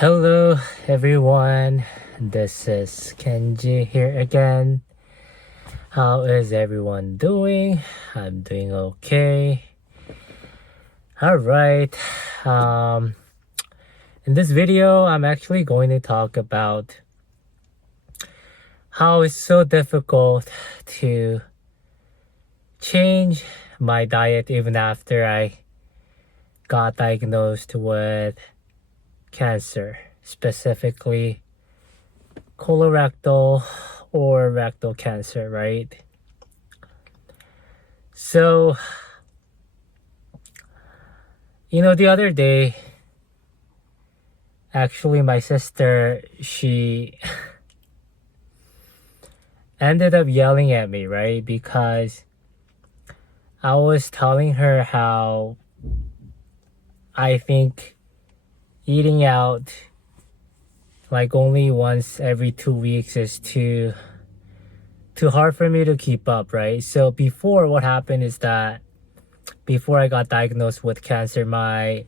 Hello everyone, this is Kenji here again. How is everyone doing? I'm doing okay. Alright, um, in this video I'm actually going to talk about how it's so difficult to change my diet even after I got diagnosed with cancer, specifically colorectal or rectal cancer, right? So, the other day, actually, my sister, she ended up yelling at me, right? Because I was telling her how I think eating out like only once every 2 weeks is too hard for me to keep up, right? So before, what happened is that before I got diagnosed with cancer, my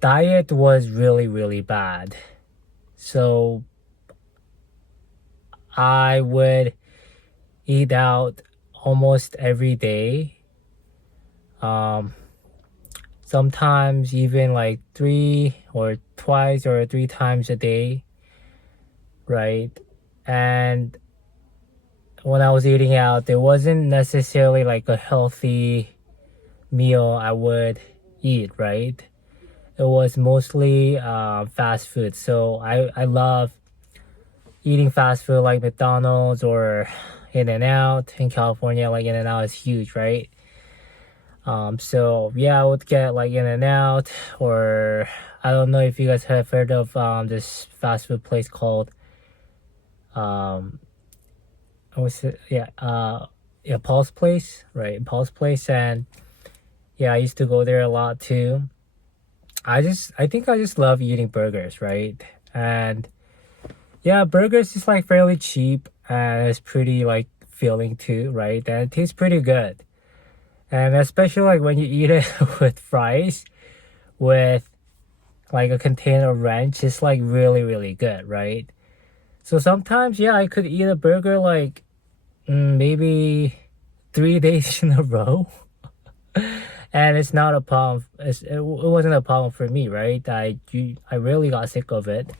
diet was really, really bad. So I would eat out almost every day. Sometimes even like twice or three times a day, right? And when I was eating out, it wasn't necessarily like a healthy meal I would eat, right? It was mostly fast food. So I love eating fast food like McDonald's or In-N-Out. In California, like In-N-Out is huge, right? So yeah, I would get like In-N-Out, or I don't know if you guys have heard of this fast food place called what's it? Yeah, Paul's Place, right? Paul's Place. And yeah, I used to go there a lot too. I think I just love eating burgers, right? And yeah, burgers is like fairly cheap and it's pretty like filling too, right? And it tastes pretty good. And especially like when you eat it with fries, with like a container ranch, it's like really, really good, right? So sometimes, yeah, I could eat a burger like maybe 3 days in a row. And it's not a problem. It wasn't a problem for me, right? I really got sick of it.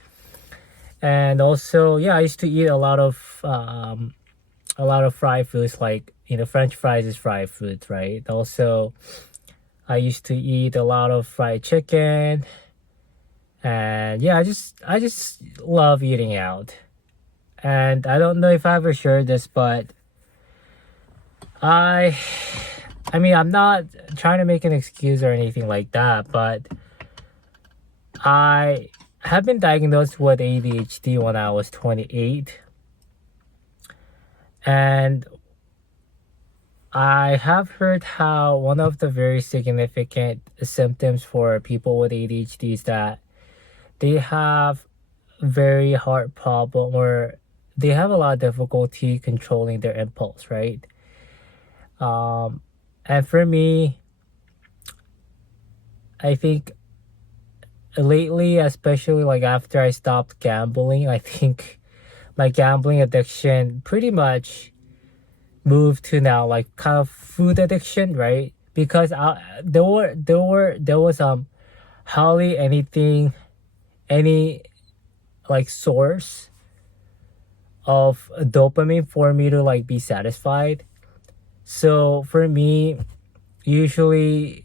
And also, yeah, I used to eat a lot of fried foods, like French fries is fried food, right? Also, I used to eat a lot of fried chicken, and yeah, I just love eating out. And I don't know if I ever shared this, but I I mean, I'm not trying to make an excuse or anything like that, but I have been diagnosed with ADHD when I was 28. And I have heard how one of the very significant symptoms for people with ADHD is that they have very hard problem, or they have a lot of difficulty controlling their impulse, right? Um, and for me, I think lately, especially like after I stopped gambling, I think my gambling addiction pretty much moved to now like kind of food addiction, right? Because there was hardly any like source of dopamine for me to like be satisfied. So for me, usually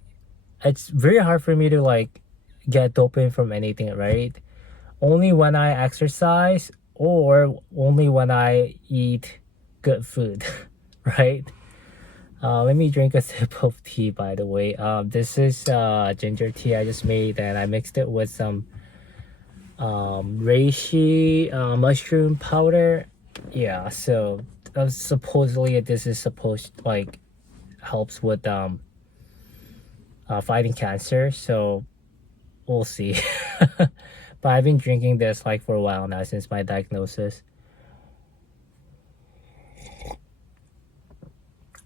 it's very hard for me to like get dopamine from anything, right? Only when I exercise or only when I eat good food, right? Let me drink a sip of tea, by the way. This is ginger tea I just made, and I mixed it with some reishi mushroom powder. Yeah, so supposedly this is supposed like helps with fighting cancer. So we'll see. But I've been drinking this like for a while now since my diagnosis.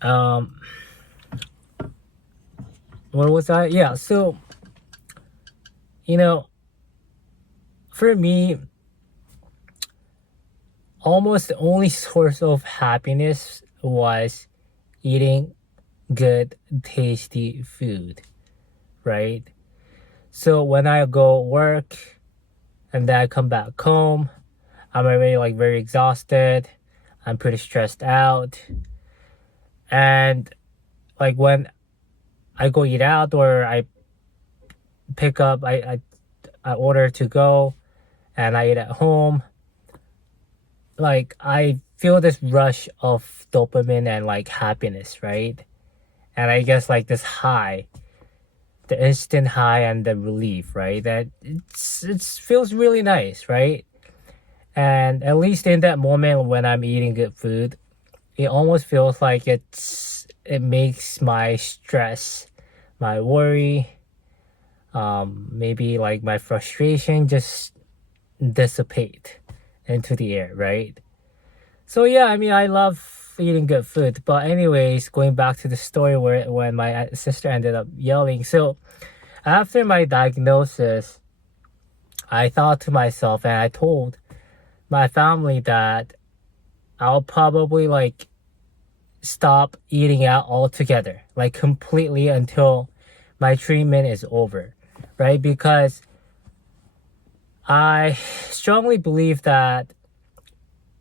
Um, what was that? Yeah, so you know, for me, almost the only source of happiness was eating good, tasty food, right? So when I go work and then I come back home, I'm already like very exhausted. I'm pretty stressed out. And like when I go eat out or I pick up, I order to go and I eat at home, like I feel this rush of dopamine and like happiness, right? And I guess like this high, the instant high and the relief, right? That it feels really nice, right? And at least in that moment when I'm eating good food, it almost feels like it makes my stress, my worry, maybe like my frustration just dissipate into the air, right? So yeah, I mean, I love eating good food. But anyways, going back to the story where when my sister ended up yelling. So after my diagnosis, I thought to myself and I told my family that I'll probably like stop eating out altogether, like completely until my treatment is over, right? Because I strongly believe that,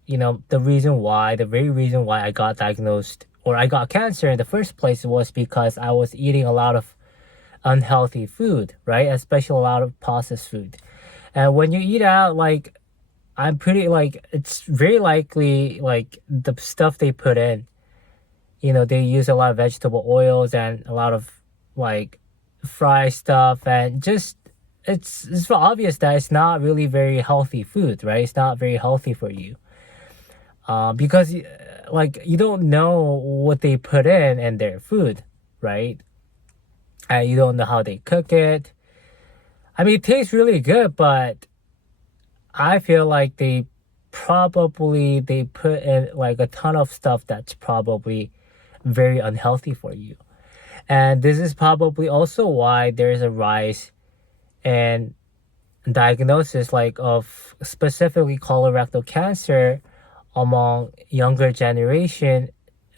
the very reason why I got diagnosed or I got cancer in the first place was because I was eating a lot of unhealthy food, right? Especially a lot of processed food. And when you eat out, like, I'm pretty like, it's very likely like the stuff they put in, they use a lot of vegetable oils and a lot of like fried stuff, and just it's obvious that it's not really very healthy food, right? It's not very healthy for you, because like you don't know what they put in their food, right? And you don't know how they cook it. I mean, it tastes really good, but I feel like they put in like a ton of stuff that's probably very unhealthy for you. And this is probably also why there's a rise in diagnosis like of specifically colorectal cancer among younger generation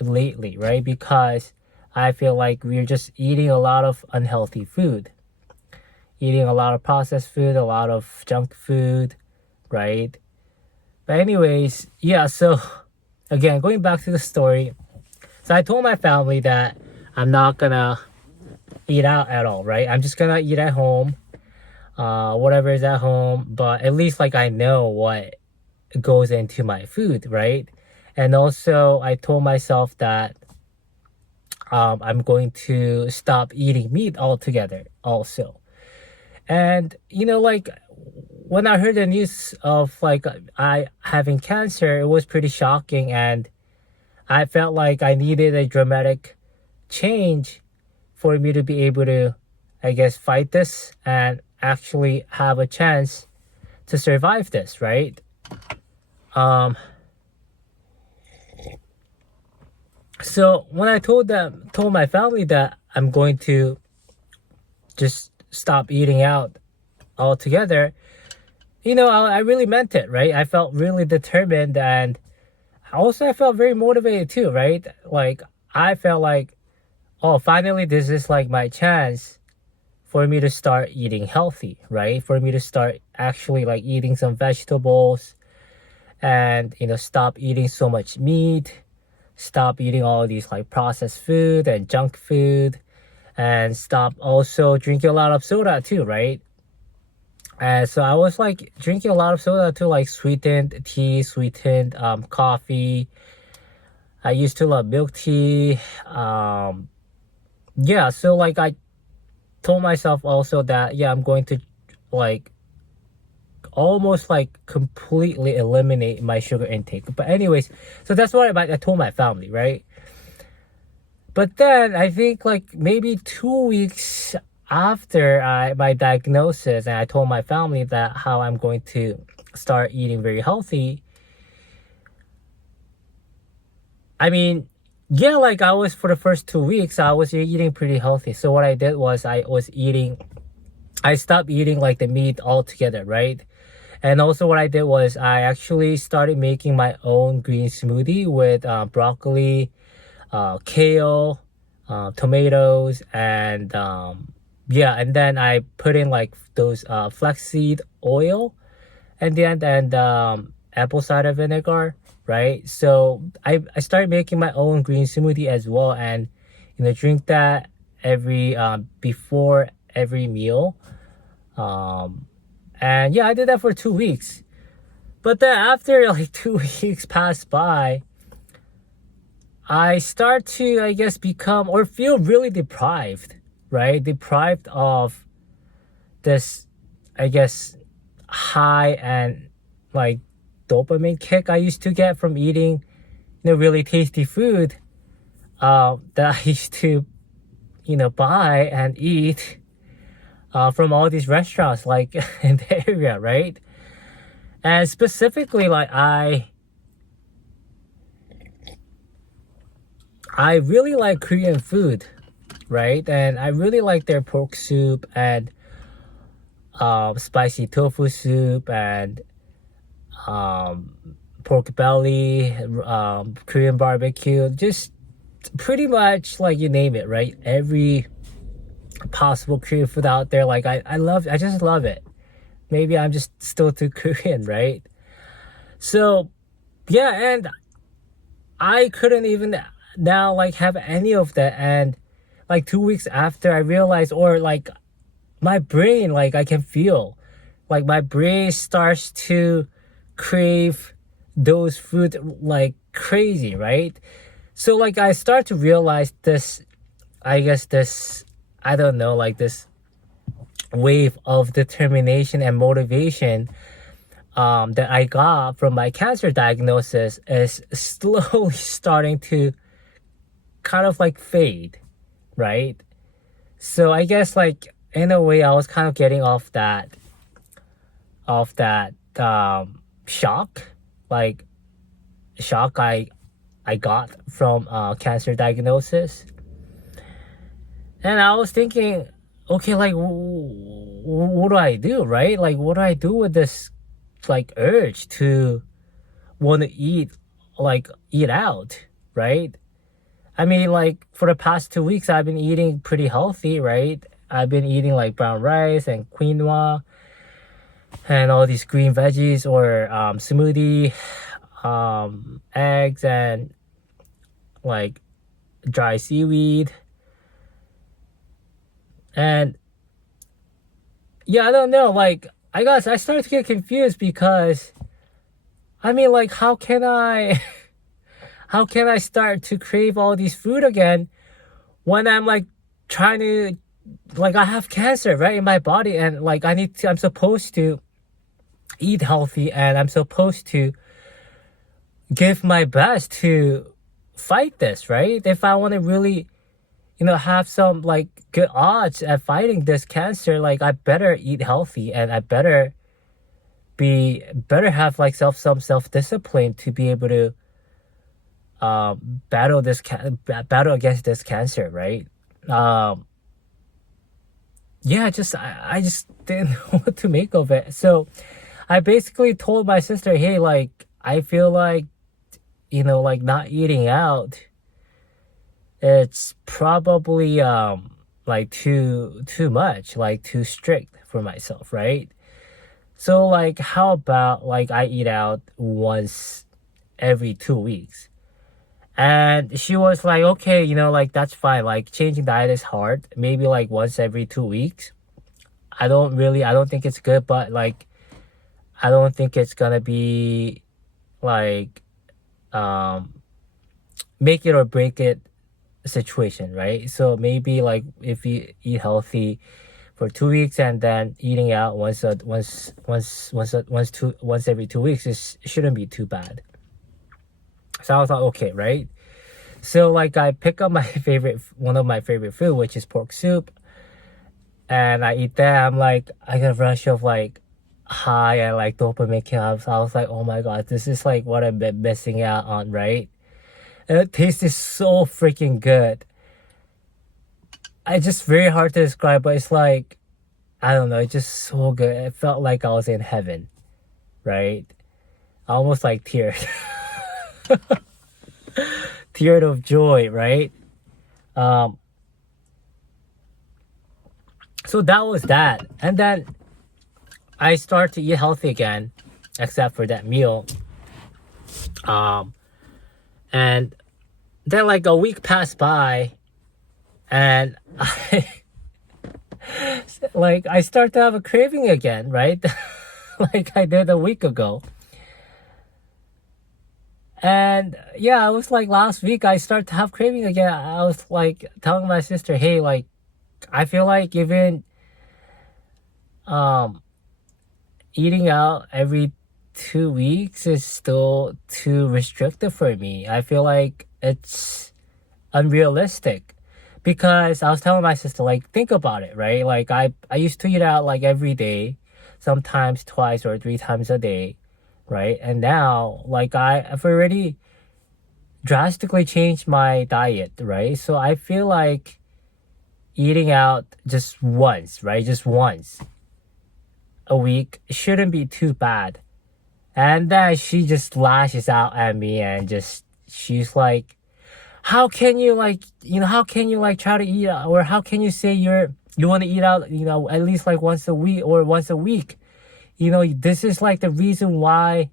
lately, right? Because I feel like we're just eating a lot of unhealthy food, eating a lot of processed food, a lot of junk food, right? But anyways, yeah, so again, going back to the story. So I told my family that I'm not gonna eat out at all, right? I'm just gonna eat at home, whatever is at home, but at least like I know what goes into my food, right? And also I told myself that I'm going to stop eating meat altogether also. And like when I heard the news of like I having cancer, it was pretty shocking, and I felt like I needed a dramatic change for me to be able to, I guess, fight this and actually have a chance to survive this, right? So when I told my family that I'm going to just stop eating out altogether, I really meant it, right? I felt really determined, and also I felt very motivated too, right? Like I felt like, oh, finally this is like my chance for me to start eating healthy, right? For me to start actually like eating some vegetables and stop eating so much meat, stop eating all these like processed food and junk food, and stop also drinking a lot of soda too, right? And so I was like drinking a lot of soda too, like sweetened tea, sweetened coffee. I used to love milk tea. Yeah, so like I told myself also that, yeah, I'm going to like almost like completely eliminate my sugar intake. But anyways, so that's what I told my family, right? But then I think like maybe 2 weeks after my diagnosis, and I told my family that how I'm going to start eating very healthy. I mean, yeah, like I was for the first 2 weeks, I was eating pretty healthy. So what I did was I stopped eating like the meat altogether, right? And also what I did was I actually started making my own green smoothie with broccoli, kale, tomatoes, and yeah, and then I put in like those flaxseed oil and apple cider vinegar, right? So I started making my own green smoothie as well, and drink that every before every meal. Um, and yeah, I did that for 2 weeks. But then after like 2 weeks passed by, I start to, I guess, become or feel really deprived, right? Deprived of this, I guess, high and like dopamine kick I used to get from eating, really tasty food that I used to, buy and eat from all these restaurants like in the area, right? And specifically, like I really like Korean food, right? And I really like their pork soup and spicy tofu soup and um, pork belly, Korean barbecue, just pretty much like you name it, right? Every possible Korean food out there. Like I just love it. Maybe I'm just still too Korean, right? So yeah, and I couldn't even now like have any of that. And like 2 weeks after I realized, or like my brain, like I can feel like my brain starts to crave those food like crazy, right? So like I start to realize this, I guess this, I don't know, like this wave of determination and motivation that I got from my cancer diagnosis is slowly starting to kind of like fade, right? So I guess like in a way I was kind of getting off that shock, like shock I got from cancer diagnosis. And I was thinking, okay, like what do I do, right? Like what do I do with this like urge to want to eat out, right? I mean, like for the past 2 weeks I've been eating pretty healthy, right? I've been eating like brown rice and quinoa and all these green veggies or smoothie, eggs and like dry seaweed. And yeah, I don't know, like I guess I started to get confused because I mean, like how can I how can I start to crave all these food again when I'm like trying to, like I have cancer right in my body, and like I'm supposed to eat healthy and I'm supposed to give my best to fight this, right? If I want to really, have some like good odds at fighting this cancer, like I better eat healthy and I better have like some self-discipline to be able to battle against this cancer, right? Yeah, I just didn't know what to make of it. So I basically told my sister, hey, like I feel like, like not eating out, it's probably like too much, like too strict for myself, right? So like how about like I eat out once every 2 weeks? And she was like, okay, like that's fine. Like changing diet is hard. Maybe like once every 2 weeks. I don't think it's good, but like I don't think it's gonna be like make it or break it situation, right? So maybe like if you eat healthy for 2 weeks and then eating out once every 2 weeks, it shouldn't be too bad. So I was like, okay, right? So like I pick up one of my favorite food, which is pork soup, and I eat that. I'm like, I get a rush of like high and like dopamine kick. I was like, oh my god, this is like what I've been missing out on, right? And it tasted so freaking good. It's just very hard to describe, but it's like, I don't know, it's just so good. It felt like I was in heaven. right? I almost like teared. Teared of joy, right? Um, so that was that. And then I started to eat healthy again, except for that meal. Um, and then like a week passed by, and I start to have a craving again, right? Like I did a week ago. And yeah, I was like last week I start to have craving again. I was like telling my sister, hey, like I feel like even um eating out every 2 weeks is still too restrictive for me. I feel like it's unrealistic. Because I was telling my sister, like, think about it, right? Like I used to eat out like every day, sometimes twice or three times a day, right? And now like I've already drastically changed my diet, right? So I feel like eating out just once, right? Just once a week shouldn't be too bad. And then she just lashes out at me and just she's like, how can you like, how can you like try to eat out, or how can you say you want to eat out, at least like once a week or once a week? This is like the reason why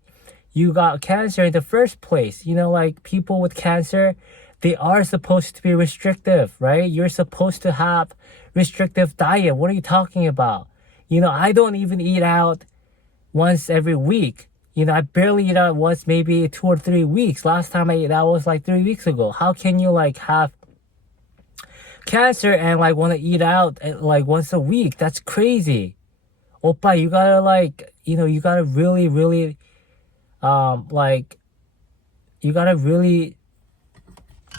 you got cancer in the first place. Like people with cancer, they are supposed to be restrictive, right? You're supposed to have restrictive diet. What are you talking about? I don't even eat out once every week. I barely eat out once, maybe 2 or 3 weeks. Last time I ate out was like 3 weeks ago. How can you like have cancer and like want to eat out like once a week? That's crazy. Oppa, you gotta like, you gotta really, really, like, you gotta really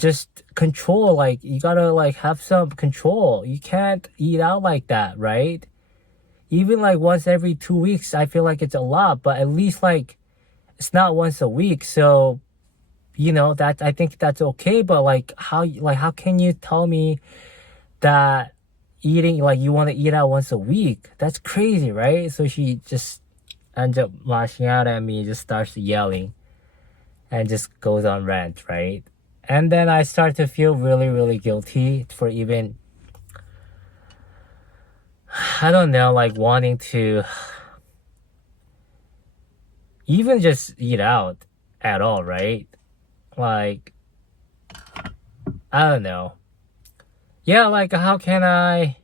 just control, like, you gotta like have some control. You can't eat out like that, right? Even like once every 2 weeks, I feel like it's a lot, but at least like it's not once a week. So, that I think that's okay. But like how can you tell me that eating like you want to eat out once a week? That's crazy, right? So she just ends up lashing out at me, just starts yelling and just goes on rant, right? And then I start to feel really, really guilty for even, I don't know, like wanting to even just eat out at all, right? Like, I don't know. Yeah, like how can I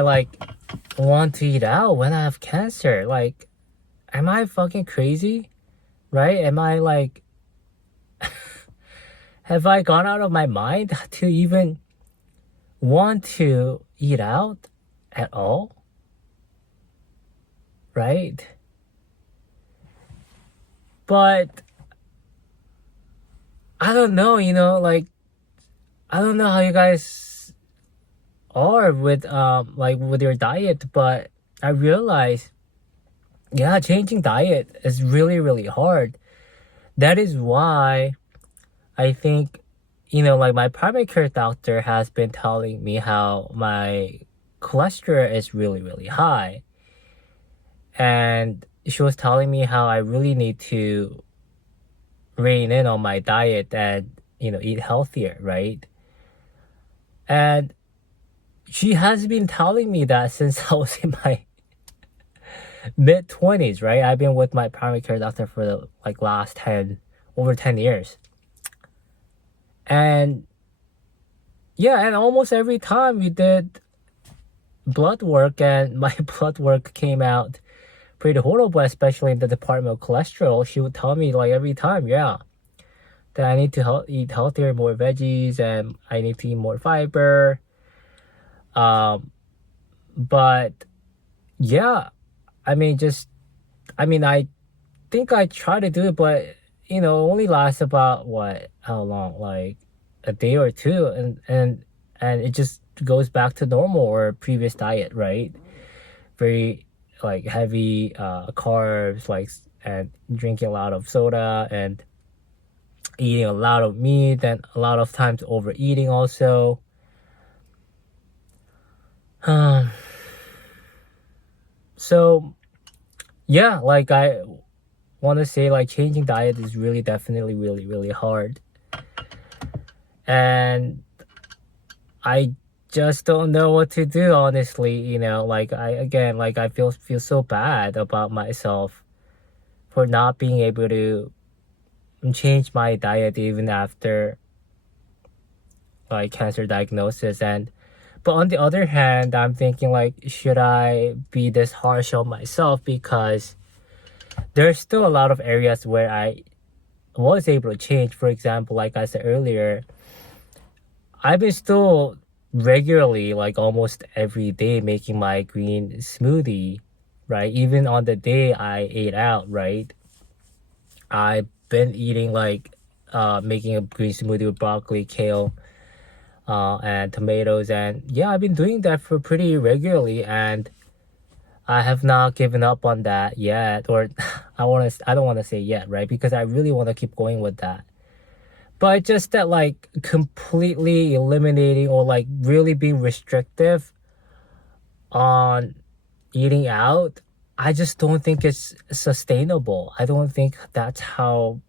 like want to eat out when I have cancer? Like, am I fucking crazy? Right? Am I like, have I gone out of my mind to even want to eat out at all? Right? But I don't know, like, I don't know how you guys are with like with your diet, but I realize, yeah, changing diet is really, really hard. That is why I think, like my primary care doctor has been telling me how my cholesterol is really, really high. And she was telling me how I really need to rein in on my diet and, eat healthier, right? And she has been telling me that since I was in my mid 20s, right? I've been with my primary care doctor for the like last over 10 years. And yeah, and almost every time we did blood work and my blood work came out pretty horrible, especially in the department of cholesterol, she would tell me like every time, yeah, that I need to eat healthier, more veggies, and I need to eat more fiber. But yeah, I think I try to do it, but only lasts about how long, like a day or two, and it just goes back to normal or previous diet, right? Very like heavy carbs, like, and drinking a lot of soda and eating a lot of meat, and a lot of times overeating also. So yeah, like I want to say, like changing diet is really definitely really hard, and I just don't know what to do, honestly. Like I feel so bad about myself for not being able to change my diet even after like cancer diagnosis. And but on the other hand, I'm thinking like, should I be this harsh on myself? Because there's still a lot of areas where I was able to change. For example, like I said earlier, I've been still regularly, like almost every day, making my green smoothie, right? Even on the day I ate out, right? I've been eating like making a green smoothie with broccoli, kale, and tomatoes. And yeah, I've been doing that for pretty regularly, and I have not given up on that yet. Or I don't want to say yet, right? Because I really want to keep going with that. But just that, like completely eliminating or like really being restrictive on eating out, I just don't think it's sustainable. I don't think that's how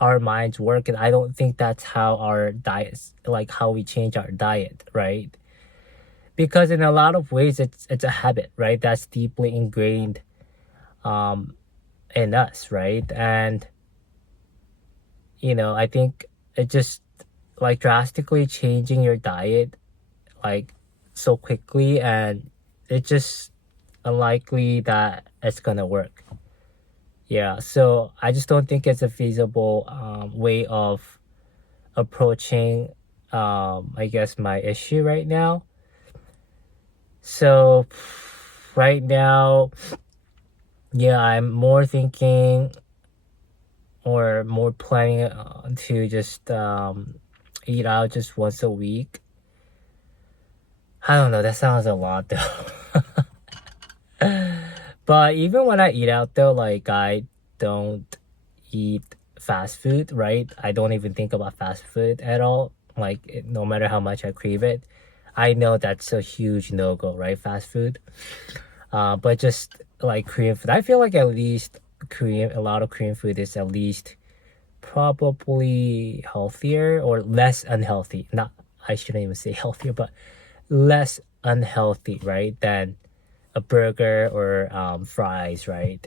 our minds work, and I don't think that's how our diets, like how we change our diet, right? Because in a lot of ways it's a habit, right? That's deeply ingrained um in us, right? And I think it just like drastically changing your diet like so quickly, and it's just unlikely that it's gonna work. Yeah, so I just don't think it's a feasible way of approaching I guess my issue right now. So right now, yeah, I'm more thinking or more planning to just eat out just once a week. I don't know, that sounds a lot though. But even when I eat out though, like I don't eat fast food, right? I don't even think about fast food at all. Like no matter how much I crave it, I know that's a huge no-go, right? Fast food. But just like Korean food, I feel like at least a lot of Korean food is at least probably healthier or less unhealthy. Not, I shouldn't even say healthier, but less unhealthy, right? Than a burger or fries, right?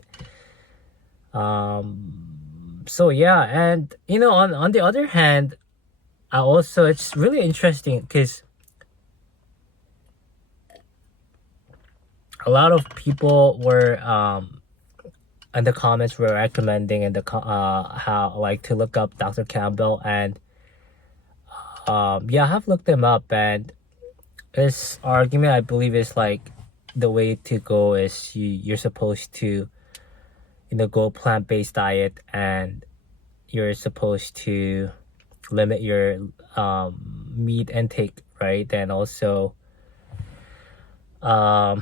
So yeah, and on the other hand, I also, it's really interesting because a lot of people were in the comments were recommending in the how like to look up Dr. Campbell. And yeah, I have looked them up, and this argument, I believe, is like the way to go is you're supposed to go plant-based diet, and you're supposed to limit your meat intake, right? And also um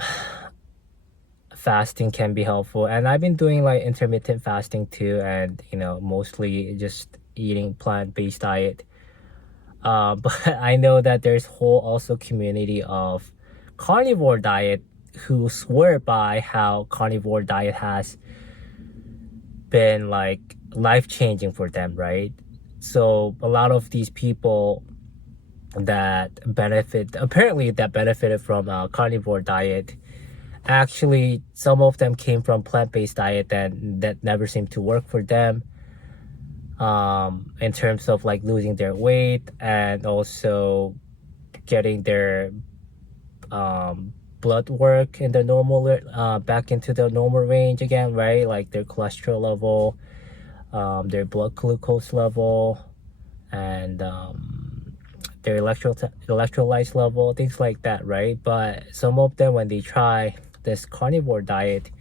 fasting can be helpful, and I've been doing like intermittent fasting too, and mostly just eating plant-based diet. But I know that there's whole also community of carnivore diet who swear by how carnivore diet has been like life-changing for them, right? So a lot of these people that benefited from a carnivore diet, actually some of them came from plant-based diet, and that never seemed to work for them in terms of like losing their weight, and also getting their blood work in the normal back into the normal range again, right? Like their cholesterol level, their blood glucose level, and their electrolytes level, things like that, right? But some of them, when they try this carnivore diet,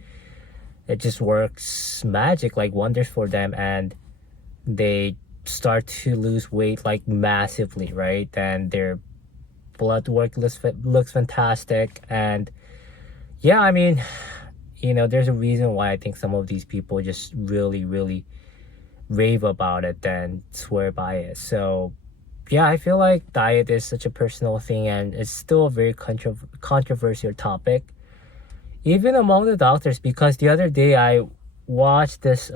it just works magic, like wonders for them, and they start to lose weight like massively, right? And their blood work looks fantastic. And yeah, I mean, there's a reason why I think some of these people just really rave about it and swear by it. So yeah, I feel like diet is such a personal thing, and it's still a very controversial topic. even among the doctors, because the other day I watched this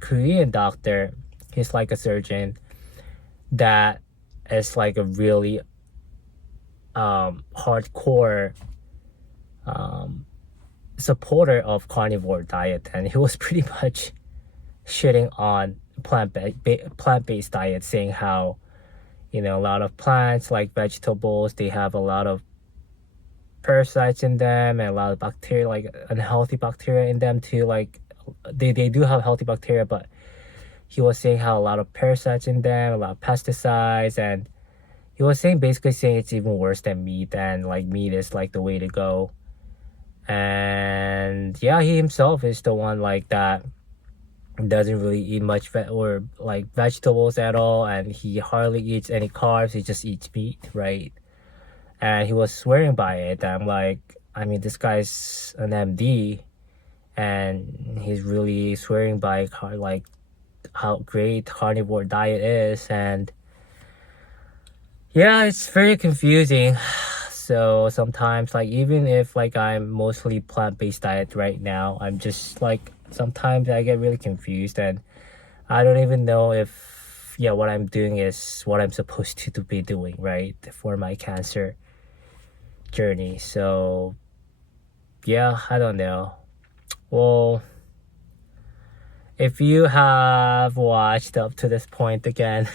Korean doctor. He's like a surgeon that is like a really hardcore supporter of carnivore diet, and he was pretty much shitting on plant-based diet, saying how, you know, a lot of plants like vegetables, they have a lot of parasites in them and a lot of bacteria, like unhealthy bacteria in them too. Like they do have healthy bacteria, but he was saying how a lot of parasites in them, a lot of pesticides, and he was saying, basically saying it's even worse than meat, and like meat is like the way to go. And yeah, he himself is the one like that doesn't really eat much or like vegetables at all, and he hardly eats any carbs. He just eats meat, right? And he was swearing by it. I'm like, I mean, this guy's an MD, and he's really swearing by like how great carnivore diet is. And yeah, it's very confusing. So sometimes, like, even if like I'm mostly plant-based diet right now, I'm just like, sometimes I get really confused, and I don't even know if, yeah, what I'm doing is what I'm supposed to be doing, right, for my cancer journey. So yeah, I don't know. Well, if you have watched up to this point again,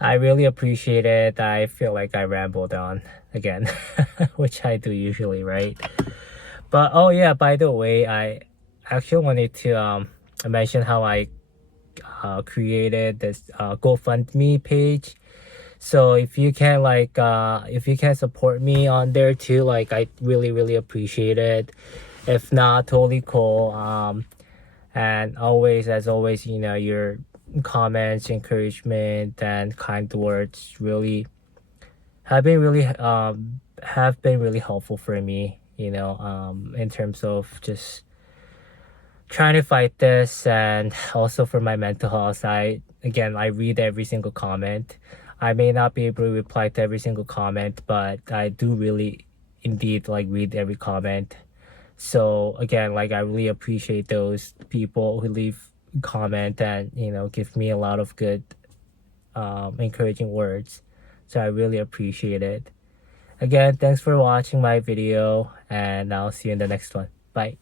I really appreciate it. I feel like I rambled on again, which I do usually, right? But oh yeah, by the way, I actually wanted to mention how I created this GoFundMe page. So if you can if you can support me on there too, like, I really appreciate it. If not, totally cool. And always, as always, you know, your comments, encouragement, and kind words really have been really helpful for me, you know, in terms of just trying to fight this, and also for my mental health. I read every single comment. I may not be able to reply to every single comment, but I do really indeed like read every comment. So again, like, I really appreciate those people who leave comment and, you know, give me a lot of good encouraging words. So I really appreciate it. Again, thanks for watching my video, and I'll see you in the next one. Bye.